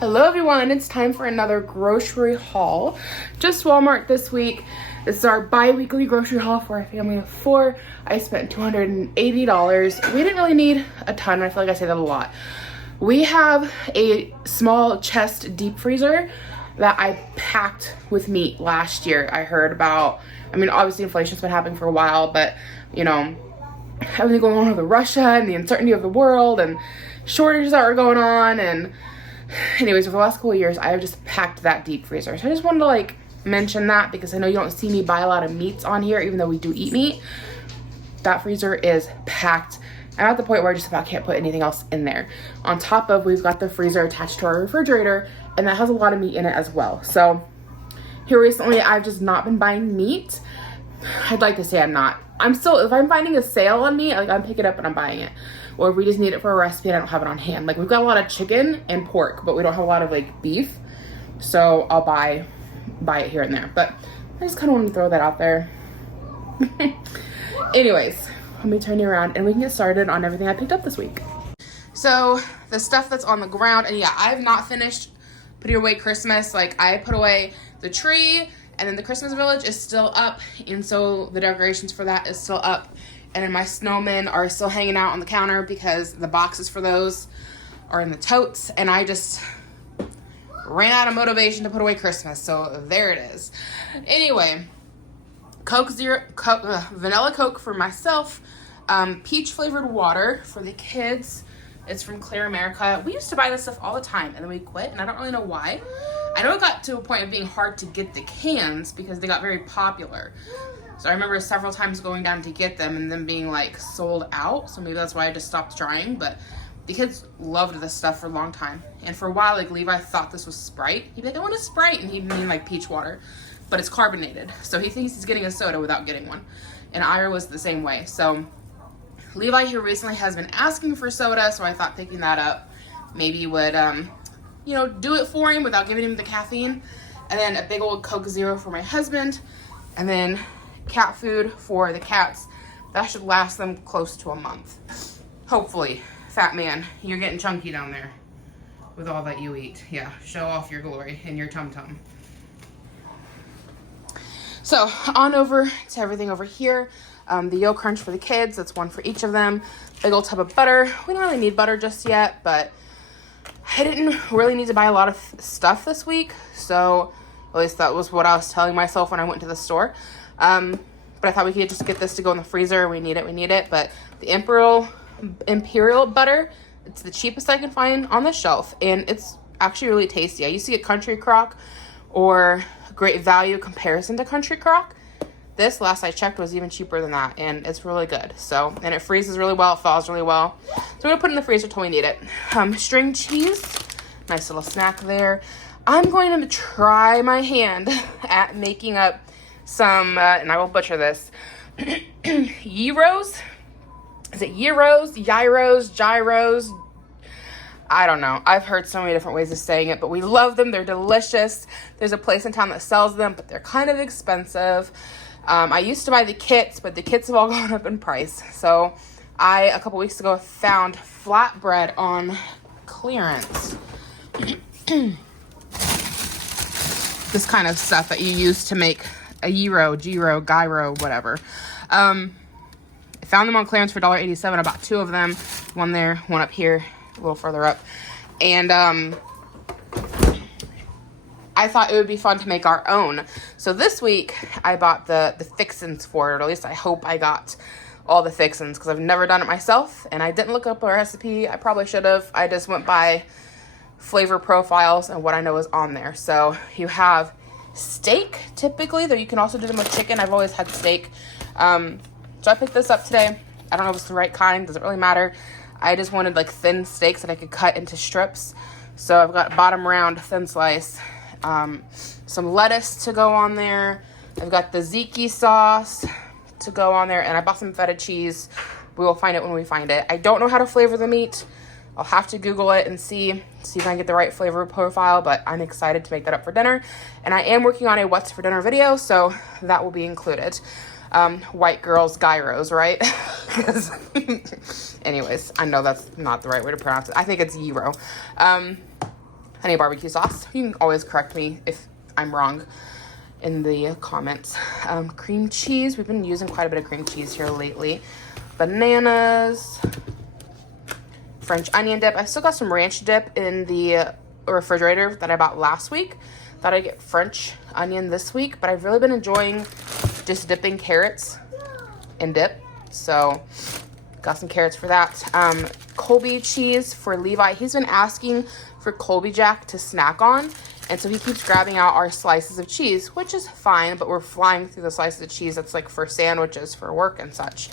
Hello everyone, it's time for another grocery haul. Just Walmart this week. This is our bi-weekly grocery haul for a family of 4. I spent $280. We didn't really need a ton. I feel like I say that a lot. We have a small chest deep freezer that I packed with meat last year. I heard about, obviously inflation's been happening for a while, but everything going on with Russia and the uncertainty of the world and shortages that were going on, and anyways, for the last couple of years, I have just packed that deep freezer. So I just wanted to mention that because I know you don't see me buy a lot of meats on here, even though we do eat meat. That freezer is packed. I'm at the point where I just about can't put anything else in there. On top of, we've got the freezer attached to our refrigerator, and that has a lot of meat in it as well. So here recently, I've just not been buying meat. I'd like to say I'm not. If I'm finding a sale on meat, I'm picking it up and I'm buying it. Or if we just need it for a recipe and I don't have it on hand. We've got a lot of chicken and pork, but we don't have a lot of beef. So I'll buy it here and there. But I just kind of wanted to throw that out there. Anyways, let me turn you around and we can get started on everything I picked up this week. So the stuff that's on the ground, and yeah, I have not finished putting away Christmas. I put away the tree, and then the Christmas village is still up, and so the decorations for that is still up. And then my snowmen are still hanging out on the counter because the boxes for those are in the totes, and I just ran out of motivation to put away Christmas, so there it is. Anyway, vanilla Coke for myself, peach flavored water for the kids. It's from Clear America. We used to buy this stuff all the time, and then we quit, and I don't really know why. I know it got to a point of being hard to get the cans because they got very popular. So I remember several times going down to get them and them being sold out. So maybe that's why I just stopped trying. But the kids loved this stuff for a long time. And for a while, Levi thought this was Sprite. He'd be like, I want a Sprite. And he'd mean peach water. But it's carbonated. So he thinks he's getting a soda without getting one. And Ira was the same way. So Levi here recently has been asking for soda. So I thought picking that up maybe would, do it for him without giving him the caffeine. And then a big old Coke Zero for my husband. And then cat food for the cats. That should last them close to a month. Hopefully. Fat man, you're getting chunky down there with all that you eat. Yeah, show off your glory and your tum-tum. So on over to everything over here. The Yo Crunch for the kids. That's one for each of them. Big old tub of butter. We don't really need butter just yet, but I didn't really need to buy a lot of stuff this week. So at least that was what I was telling myself when I went to the store. But I thought we could just get this to go in the freezer. We need it. But the Imperial butter, it's the cheapest I can find on the shelf. And it's actually really tasty. I used to get Country Crock or Great Value comparison to Country Crock. This, last I checked, was even cheaper than that. And it's really good. So, and it freezes really well. It thaws really well. So I'm going to put it in the freezer till we need it. String cheese. Nice little snack there. I'm going to try my hand at making up some, and I will butcher this, gyros? Is it gyros? I don't know. I've heard so many different ways of saying it, but we love them. They're delicious. There's a place in town that sells them, but they're kind of expensive. I used to buy the kits, but the kits have all gone up in price. So I, a couple weeks ago, found flatbread on clearance. This kind of stuff that you use to make a gyro, whatever. I found them on clearance for $1.87. I bought 2 of them. One there, one up here, a little further up. And I thought it would be fun to make our own. So this week, I bought the fixins for it, or at least I hope I got all the fixins, because I've never done it myself, and I didn't look up a recipe. I probably should have. I just went by flavor profiles and what I know is on there. So you have steak, typically, though you can also do them with chicken. I've always had steak. So I picked this up today. I don't know if it's the right kind. Doesn't really matter. I just wanted thin steaks that I could cut into strips. So I've got bottom round, thin slice, some lettuce to go on there. I've got the tzatziki sauce to go on there, and I bought some feta cheese. We will find it when we find it. I don't know how to flavor the meat. I'll have to Google it and see if I can get the right flavor profile, but I'm excited to make that up for dinner. And I am working on a what's for dinner video, so that will be included. White girls gyros, right? Anyways, I know that's not the right way to pronounce it. I think it's gyro. honey barbecue sauce. You can always correct me if I'm wrong in the comments. Cream cheese. We've been using quite a bit of cream cheese here lately. Bananas. French onion dip. I still got some ranch dip in the refrigerator that I bought last week. Thought I'd get French onion this week, but I've really been enjoying just dipping carrots in dip. So got some carrots for that. Colby cheese for Levi. He's been asking for Colby Jack to snack on, and so he keeps grabbing out our slices of cheese, which is fine, but we're flying through the slices of cheese that's like for sandwiches for work and such.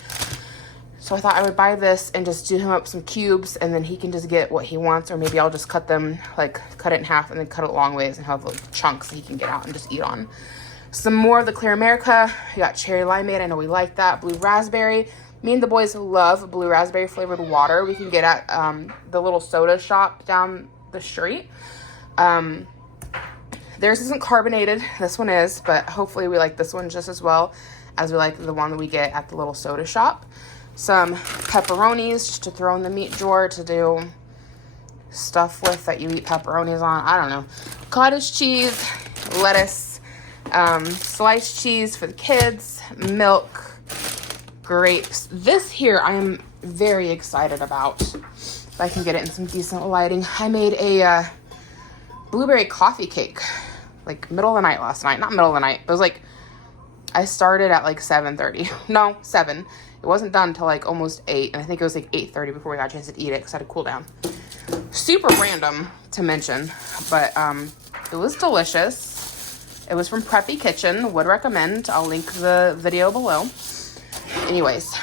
So I thought I would buy this and just do him up some cubes, and then he can just get what he wants, or maybe I'll just cut them, like cut it in half and then cut it long ways and have like chunks that he can get out and just eat on. Some more of the Clear America. We got cherry limeade. I know we like that. Blue raspberry. Me and the boys love blue raspberry flavored water. We can get at the little soda shop down the street. Theirs isn't carbonated. This one is, but hopefully we like this one just as well as we like the one that we get at the little soda shop. Some pepperonis just to throw in the meat drawer to do stuff with that you eat pepperonis on. I don't know. Cottage cheese, lettuce, sliced cheese for the kids, milk, grapes. This here I am very excited about. If I can get it in some decent lighting. I made a blueberry coffee cake like middle of the night last night. Not middle of the night. It was like I started at like 7:30. No, 7. It wasn't done until like almost 8, and I think it was like 8:30 before we got a chance to eat it because I had to cool down. Super random to mention, but it was delicious. It was from Preppy Kitchen. Would recommend. I'll link the video below. Anyways,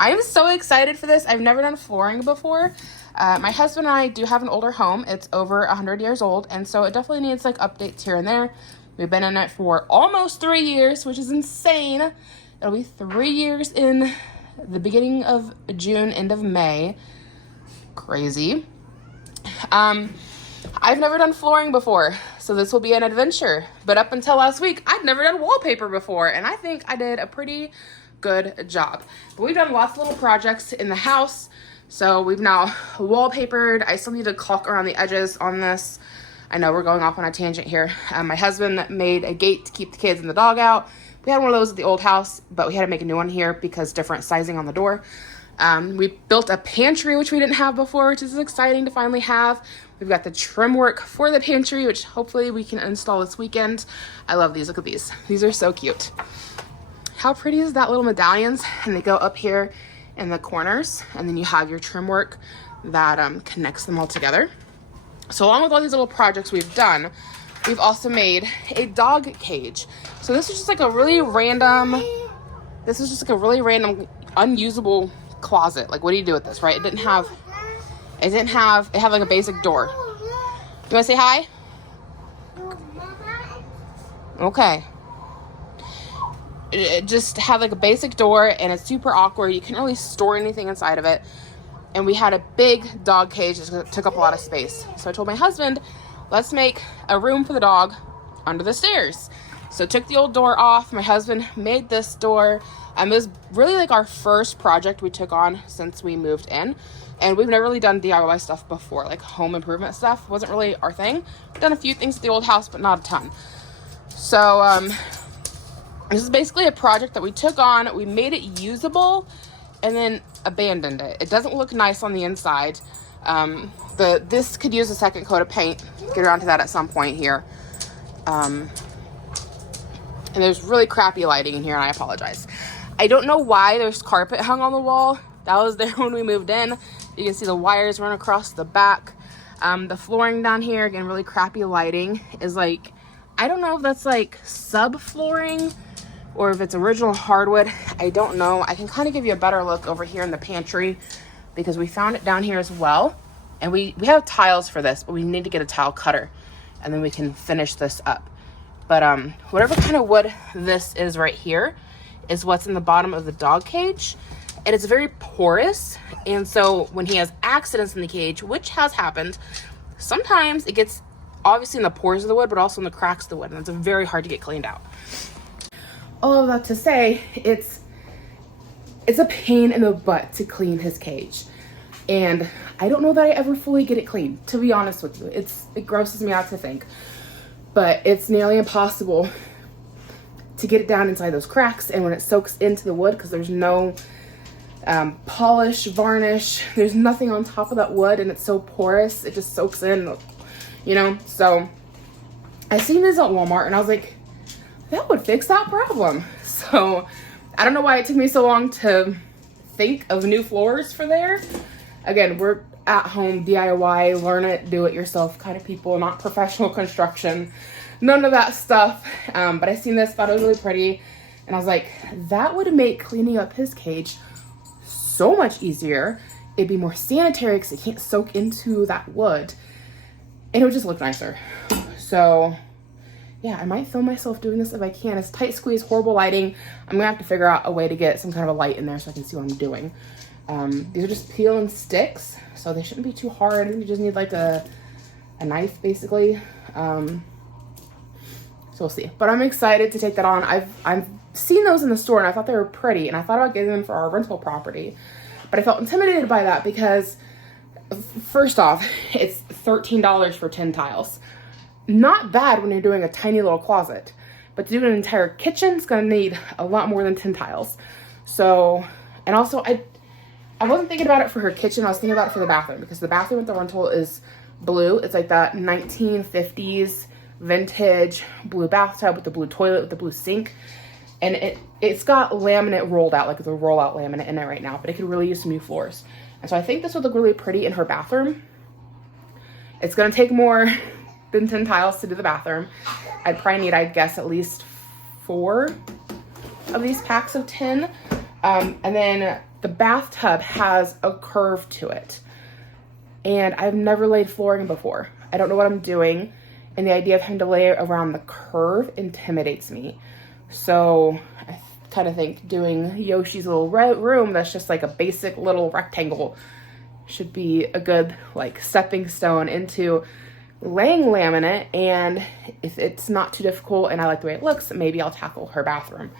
I am so excited for this. I've never done flooring before. My husband and I do have an older home. It's over 100 years old, and so it definitely needs like updates here and there. We've been in it for almost 3 years, which is insane. It'll be 3 years in the beginning of June, end of May. Crazy. I've never done flooring before, so this will be an adventure. But up until last week, I'd never done wallpaper before, and I think I did a pretty good job. But we've done lots of little projects in the house, so we've now wallpapered. I still need to caulk around the edges on this. I know we're going off on a tangent here. My husband made a gate to keep the kids and the dog out. We had one of those at the old house, but we had to make a new one here because different sizing on the door. We built a pantry, which we didn't have before, which is exciting to finally have. We've got the trim work for the pantry, which hopefully we can install this weekend. I love these. Look at these. These are so cute. How pretty is that? Little medallions, and they go up here in the corners, and then you have your trim work that connects them all together. So along with all these little projects we've done, we've also made a dog cage. So this is just like a really random, unusable closet. Like, what do you do with this, right? It had like a basic door. You wanna say hi? Okay. It just had like a basic door, and it's super awkward. You can't really store anything inside of it. And we had a big dog cage that took up a lot of space. So I told my husband, let's make a room for the dog under the stairs. So took the old door off. My husband made this door. It was really like our first project we took on since we moved in. And we've never really done DIY stuff before, like home improvement stuff. Wasn't really our thing. We've done a few things at the old house, but not a ton. So this is basically a project that we took on. We made it usable and then abandoned it. It doesn't look nice on the inside. This could use a second coat of paint. Get around to that at some point here. And there's really crappy lighting in here, and I apologize. I don't know why there's carpet hung on the wall. That was there when we moved in. You can see the wires run across the back. The flooring down here, again, really crappy lighting, is like, I don't know if that's like sub-flooring or if it's original hardwood. I don't know. I can kind of give you a better look over here in the pantry because we found it down here as well. And we have tiles for this, but we need to get a tile cutter and then we can finish this up. But whatever kind of wood this is right here is what's in the bottom of the dog cage. And it's very porous. And so when he has accidents in the cage, which has happened, sometimes it gets obviously in the pores of the wood, but also in the cracks of the wood. And it's very hard to get cleaned out. All of that to say, it's a pain in the butt to clean his cage. And I don't know that I ever fully get it clean, to be honest with you. It grosses me out to think, but it's nearly impossible to get it down inside those cracks. And when it soaks into the wood, because there's no polish, varnish, there's nothing on top of that wood, and it's so porous, it just soaks in, you know. So I seen this at Walmart and I was like, that would fix that problem. So I don't know why it took me so long to think of new floors for there. Again, we're at home DIY, learn it, do it yourself kind of people, not professional construction, none of that stuff. But I seen this, thought it was really pretty, and I was like, that would make cleaning up his cage so much easier. It'd be more sanitary because it can't soak into that wood, and it would just look nicer. So yeah, I might film myself doing this if I can. It's tight squeeze, horrible lighting. I'm gonna have to figure out a way to get some kind of a light in there so I can see what I'm doing. These are just peel and sticks, so they shouldn't be too hard. You just need like a knife basically. So we'll see, but I'm excited to take that on. I've seen those in the store and I thought they were pretty, and I thought about getting them for our rental property, but I felt intimidated by that because first off, it's $13 for 10 tiles. Not bad when you're doing a tiny little closet, but to do an entire kitchen, it's gonna need a lot more than 10 tiles. So, and also I wasn't thinking about it for her kitchen, I was thinking about it for the bathroom, because the bathroom at the rental is blue. It's like that 1950s vintage blue bathtub with the blue toilet, with the blue sink. And it's got laminate rolled out, like it's a rollout laminate in it right now, but it could really use some new floors. And so I think this would look really pretty in her bathroom. It's gonna take more than 10 tiles to do the bathroom. I'd probably need, I guess, at least 4 of these packs of 10. And then the bathtub has a curve to it. And I've never laid flooring before. I don't know what I'm doing. And the idea of having to lay it around the curve intimidates me. So I kind of think doing Yoshi's little room that's just like a basic little rectangle should be a good like stepping stone into laying laminate. And if it's not too difficult and I like the way it looks, maybe I'll tackle her bathroom.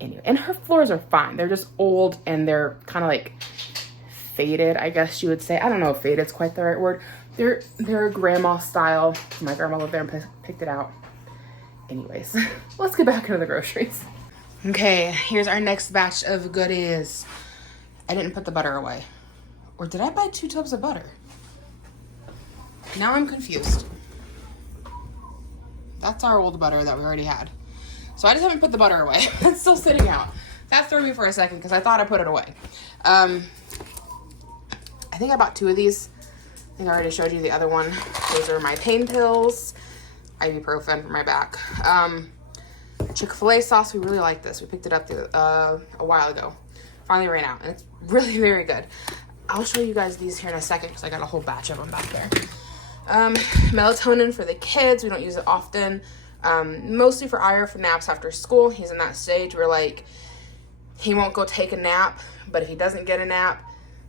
Anyway, and her floors are fine. They're just old and they're kind of like faded, I guess you would say. I don't know if faded is quite the right word. They're grandma style. My grandma lived there and picked it out. Anyways, let's get back into the groceries. Okay, here's our next batch of goodies. I didn't put the butter away. Or did I buy 2 tubs of butter? Now I'm confused. That's our old butter that we already had. So I just haven't put the butter away. It's still sitting out. That threw me for a second because I thought I put it away. I think I bought 2 of these. I think I already showed you the other one. Those are my pain pills. Ibuprofen for my back. Chick-fil-A sauce. We really like this. We picked it up a while ago. Finally ran out. And it's really very good. I'll show you guys these here in a second because I got a whole batch of them back there. Melatonin for the kids. We don't use it often. Mostly for Ira for naps after school. He's in that stage where like he won't go take a nap, but if he doesn't get a nap,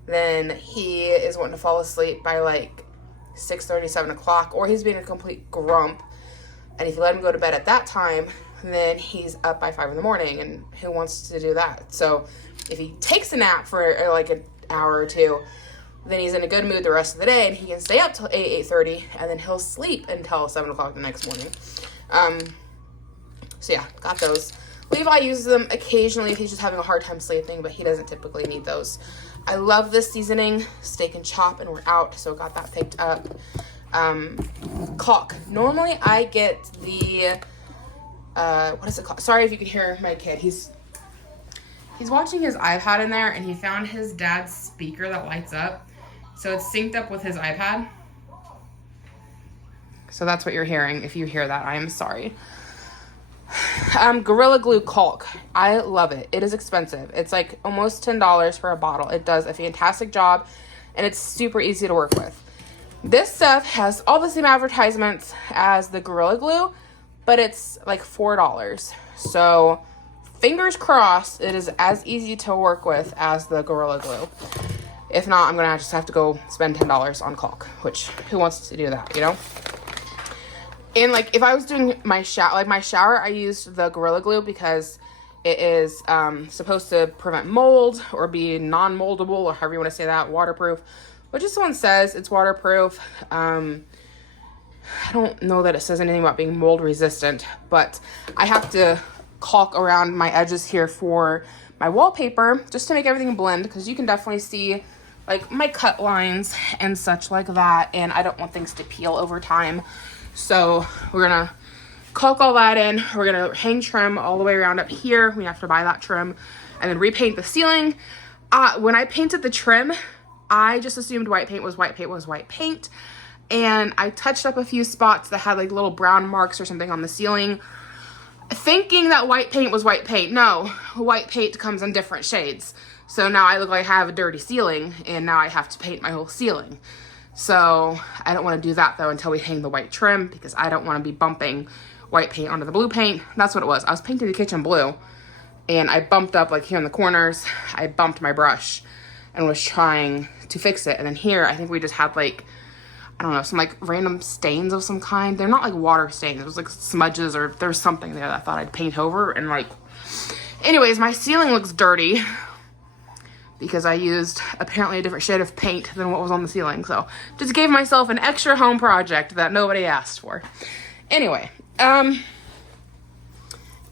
then he is wanting to fall asleep by like 6:30, 7 o'clock, or he's being a complete grump. And if you let him go to bed at that time, then he's up by 5 in the morning, and who wants to do that? So if he takes a nap for like an hour or 2, then he's in a good mood the rest of the day, and he can stay up till 8, 8:30, and then he'll sleep until 7 o'clock the next morning. So yeah, got those. Levi uses them occasionally if he's just having a hard time sleeping, but he doesn't typically need those. I love this seasoning, Steak and Chop, and we're out, so got that picked up. Caulk. Normally I get the, what is it called? Sorry if you could hear my kid. He's watching his iPad in there, and he found his dad's speaker that lights up. So it's synced up with his iPad. So that's what you're hearing. If you hear that, I am sorry. Gorilla Glue caulk. I love it. It is expensive. It's like almost $10 for a bottle. It does a fantastic job, and it's super easy to work with. This stuff has all the same advertisements as the Gorilla Glue, but it's like $4. So fingers crossed it is as easy to work with as the Gorilla Glue. If not, I'm gonna just have to go spend $10 on caulk, which who wants to do that, you know? And like if I was doing my shower, I used the Gorilla Glue because It is supposed to prevent mold or be non-moldable, or however you want to say that, waterproof, which this one says it's waterproof. I don't know that it says anything about being mold resistant, but I have to caulk around my edges here for my wallpaper just to make everything blend, because you can definitely see like my cut lines and such like that, and I don't want things to peel over time. So we're gonna caulk all that in. We're gonna hang trim all the way around up here. We have to buy that trim, and then repaint the ceiling. When I painted the trim, I just assumed white paint was white paint, and I touched up a few spots that had like little brown marks or something on the ceiling, thinking that white paint was white paint. No, white paint comes in different shades. So now I look like I have a dirty ceiling, and now I have to paint my whole ceiling. So I don't want to do that though until we hang the white trim, because I don't want to be bumping white paint onto the blue paint. That's what it was. I was painting the kitchen blue, and I bumped up like here in the corners. I bumped my brush and was trying to fix it. And then here, I think we just had like, I don't know, some like random stains of some kind. They're not like water stains. It was like smudges, or there was something there that I thought I'd paint over. And like, anyways, my ceiling looks dirty because I used apparently a different shade of paint than what was on the ceiling. So just gave myself an extra home project that nobody asked for. Anyway,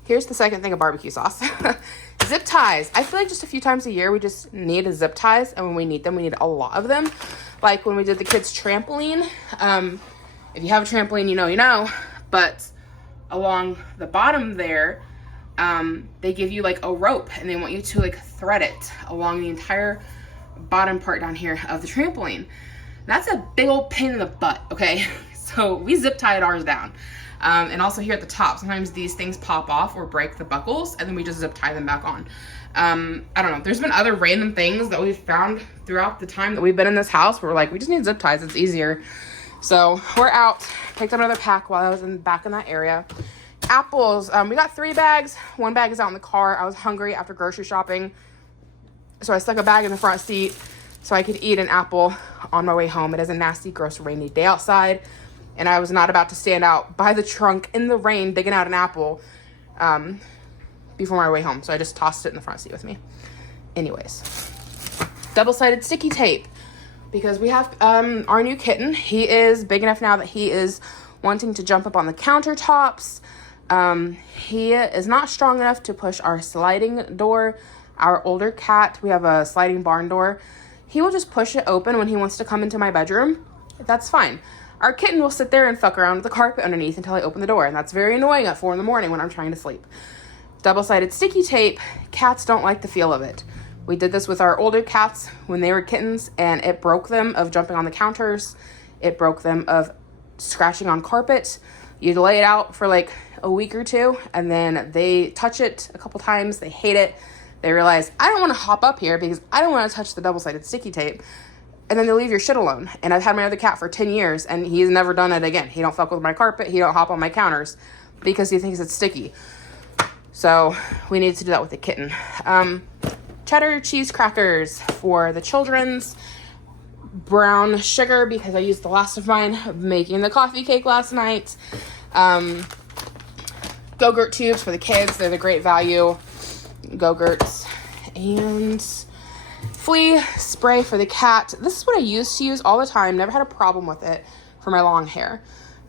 here's the second thing of barbecue sauce. Zip ties. I feel like just a few times a year we just need zip ties, and when we need them, we need a lot of them. Like when we did the kids' trampoline. If you have a trampoline, you know, but along the bottom there, they give you like a rope, and they want you to like thread it along the entire bottom part down here of the trampoline. That's a big old pain in the butt, okay? So we zip tied ours down. And also here at the top, sometimes these things pop off or break the buckles, and then we just zip tie them back on. I don't know. There's been other random things that we've found throughout the time that we've been in this house. We're like, we just need zip ties. It's easier. So we're out. Picked up another pack while I was back in that area. Apples. We got 3 bags. 1 bag is out in the car. I was hungry after grocery shopping, so I stuck a bag in the front seat so I could eat an apple on my way home. It is a nasty, gross, rainy day outside, and I was not about to stand out by the trunk in the rain digging out an apple before my way home. So I just tossed it in the front seat with me. Anyways, double-sided sticky tape, because we have our new kitten. He is big enough now that he is wanting to jump up on the countertops. He is not strong enough to push our sliding door. Our older cat, we have a sliding barn door. He will just push it open when he wants to come into my bedroom. That's fine. Our kitten will sit there and fuck around with the carpet underneath until I open the door, and that's very annoying at 4 in the morning when I'm trying to sleep. Double-sided sticky tape, cats don't like the feel of it. We did this with our older cats when they were kittens, and it broke them of jumping on the counters. It broke them of scratching on carpet. You'd lay it out for like a week or 2, and then they touch it a couple times. They hate it. They realize, I don't want to hop up here because I don't want to touch the double-sided sticky tape. And then they leave your shit alone. And I've had my other cat for 10 years, and he's never done it again. He don't fuck with my carpet. He don't hop on my counters because he thinks it's sticky. So we need to do that with the kitten. Cheddar cheese crackers for the children's. Brown sugar, because I used the last of mine making the coffee cake last night. Go-Gurt tubes for the kids. They're the great value Go-Gurts. And flea spray for the cat. This is what I used to use all the time. Never had a problem with it for my long hair.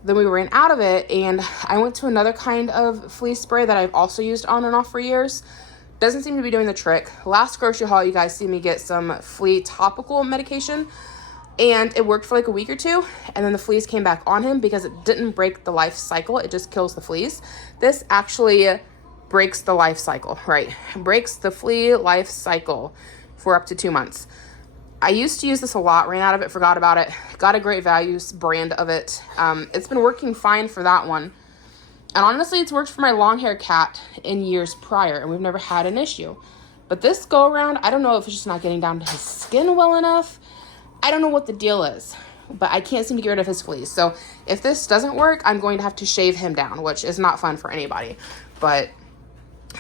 Then we ran out of it, and I went to another kind of flea spray that I've also used on and off for years. Doesn't seem to be doing the trick. Last grocery haul, you guys see me get some flea topical medication, and it worked for like a week or 2, and then the fleas came back on him because it didn't break the life cycle. It just kills the fleas. This actually breaks the life cycle, right? Breaks the flea life cycle for up to 2 months. I used to use this a lot, ran out of it, forgot about it. Got a great value brand of it. It's been working fine for that one. And honestly, it's worked for my long hair cat in years prior, and we've never had an issue. But this go around, I don't know if it's just not getting down to his skin well enough. I don't know what the deal is, but I can't seem to get rid of his fleas. So if this doesn't work, I'm going to have to shave him down, which is not fun for anybody. But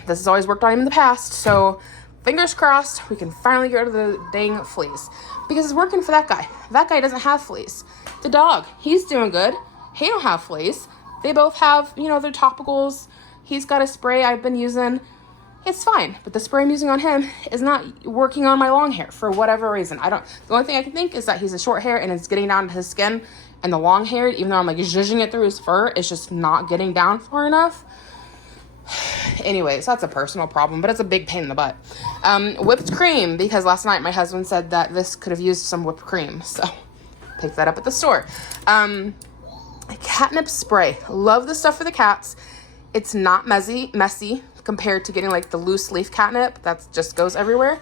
this has always worked on him in the past, so fingers crossed we can finally get rid of the dang fleas, because it's working for that guy. That guy doesn't have fleas. The dog, he's doing good. He don't have fleas. They both have, their topicals. He's got a spray I've been using. it's fine. But the spray I'm using on him is not working on my long hair for whatever reason. The only thing I can think is that he's a short hair and it's getting down to his skin, and the long hair, even though I'm like zhuzhing it through his fur, it's just not getting down far enough. Anyways, that's a personal problem, but it's a big pain in the butt. Whipped cream, because last night my husband said that this could have used some whipped cream, so picked that up at the store. Catnip spray. Love the stuff for the cats. It's not messy compared to getting like the loose leaf catnip that just goes everywhere.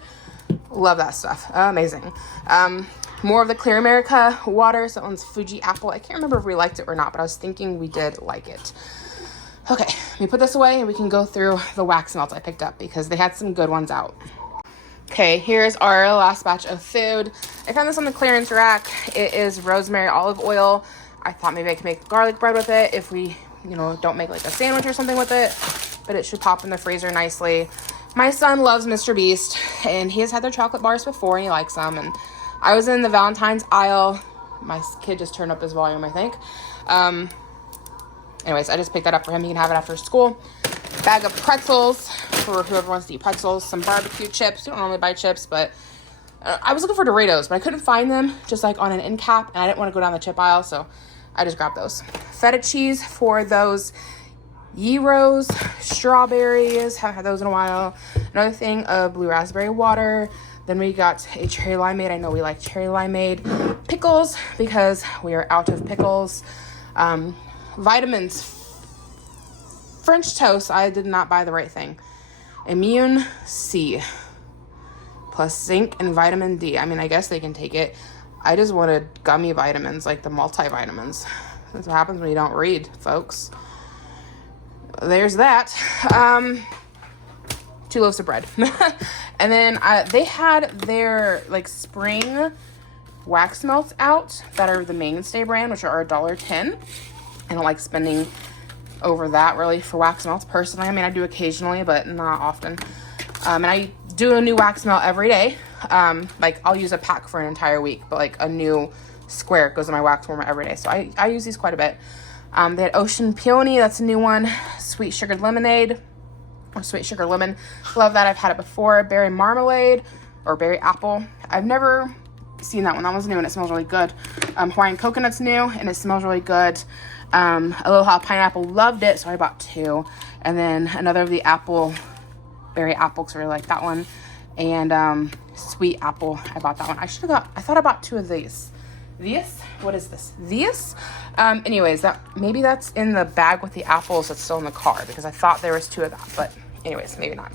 Love that stuff. Amazing. More of the Clear America water. So that one's Fuji Apple. I can't remember if we liked it or not, but I was thinking we did like it. Okay, let me put this away and we can go through the wax melts I picked up because they had some good ones out. Okay, here's our last batch of food. I found this on the clearance rack. It is rosemary olive oil. I thought maybe I could make garlic bread with it if we, don't make like a sandwich or something with it, but it should pop in the freezer nicely. My son loves Mr. Beast and he has had their chocolate bars before and he likes them. And I was in the Valentine's aisle. My kid just turned up his volume, I think. Anyways, I just picked that up for him. He can have it after school. Bag of pretzels for whoever wants to eat pretzels. Some barbecue chips. You don't normally buy chips, but I was looking for Doritos, but I couldn't find them just like on an end cap, and I didn't want to go down the chip aisle, so I just grabbed those. Feta cheese for those gyros, strawberries. Haven't had those in a while. Another thing of blue raspberry water. Then we got a cherry limeade. I know we like cherry limeade. Pickles, because we are out of pickles. Vitamins, French toast. I did not buy the right thing. Immune C plus zinc and vitamin D. I mean, I guess they can take it. I just wanted gummy vitamins, like the multivitamins. That's what happens when you don't read, folks. There's that. 2 loaves of bread. And then they had their like spring wax melts out that are the Mainstay brand, which are $1.10. I don't like spending over that really for wax melts personally. I mean, I do occasionally, but not often. And I do a new wax melt every day. Like I'll use a pack for an entire week, but like a new square goes in my wax warmer every day. So I use these quite a bit. They had Ocean Peony, that's a new one. Sweet Sugared Lemonade, or Sweet Sugar Lemon. Love that, I've had it before. Berry Marmalade, or Berry Apple. I've never seen that one. That one's new and it smells really good. Hawaiian Coconut's new and it smells really good. Aloha Pineapple, loved it, so I bought 2. And then another of the Berry Apple, because I really like that one. And Sweet Apple, I bought that one. I thought I bought 2 of these. What is this? Anyways, maybe that's in the bag with the apples that's still in the car, because I thought there was 2 of that, but anyways, maybe not.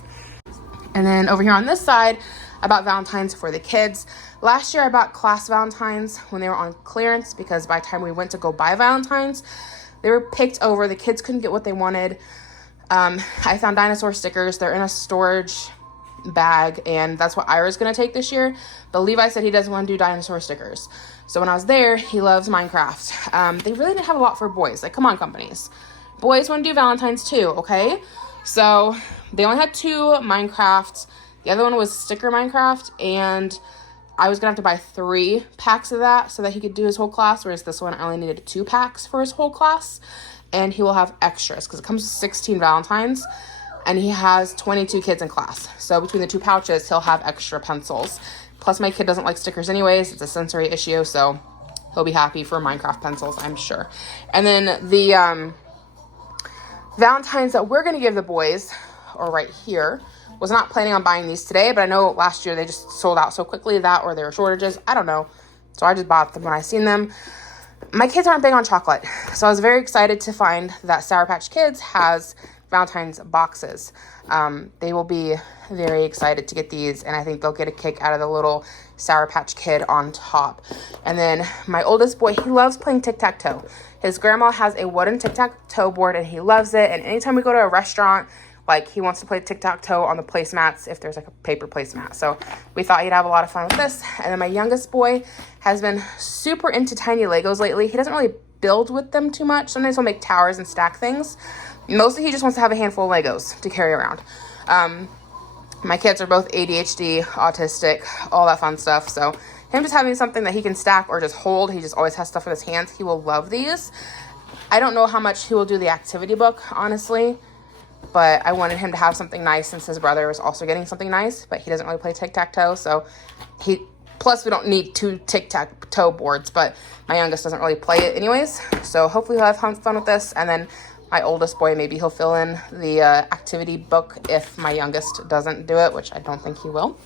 And then over here on this side, I bought Valentine's for the kids. Last year I bought class Valentines when they were on clearance, because by the time we went to go buy Valentines, they were picked over. The kids couldn't get what they wanted. I found dinosaur stickers. They're in a storage bag, and that's what Ira's gonna take this year. But Levi said he doesn't want to do dinosaur stickers. So when I was there, he loves Minecraft. They really didn't have a lot for boys. Like, come on, companies. Boys want to do Valentine's too, okay? So they only had 2 Minecrafts. The other one was sticker Minecraft, and I was gonna have to buy 3 packs of that so that he could do his whole class, whereas this one I only needed 2 packs for his whole class. And he will have extras because it comes with 16 Valentines, and he has 22 kids in class. So between the 2 pouches, he'll have extra pencils. Plus, my kid doesn't like stickers anyways. It's a sensory issue, so he'll be happy for Minecraft pencils, I'm sure. And then the Valentines that we're going to give the boys, or right here, was not planning on buying these today, but I know last year they just sold out so quickly, that or there were shortages. I don't know. So I just bought them when I seen them. My kids aren't big on chocolate, so I was very excited to find that Sour Patch Kids has Valentine's boxes. They will be very excited to get these, and I think they'll get a kick out of the little Sour Patch Kid on top. And then my oldest boy, he loves playing tic-tac-toe. His grandma has a wooden tic-tac-toe board, and he loves it. And anytime we go to a restaurant, like, he wants to play tic-tac-toe on the placemats if there's like a paper placemat. So we thought he'd have a lot of fun with this. And then my youngest boy has been super into tiny Legos lately. He doesn't really build with them too much. Sometimes he'll make towers and stack things. Mostly he just wants to have a handful of Legos to carry around. My kids are both ADHD, autistic, all that fun stuff. So him just having something that he can stack or just hold, he just always has stuff in his hands. He will love these. I don't know how much he will do the activity book, honestly. but I wanted him to have something nice since his brother was also getting something nice, but he doesn't really play tic-tac-toe, so plus we don't need 2 tic-tac-toe boards, but my youngest doesn't really play it anyways, so hopefully he'll have fun with this. And then my oldest boy, maybe he'll fill in the activity book if my youngest doesn't do it, which I don't think he will.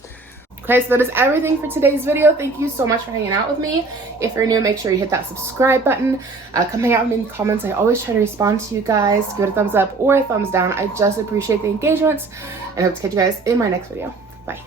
Okay, so that is everything for today's video. Thank you so much for hanging out with me. If you're new, make sure you hit that subscribe button. Come hang out with me in the comments. I always try to respond to you guys. Give it a thumbs up or a thumbs down. I just appreciate the engagements, and I hope to catch you guys in my next video. Bye.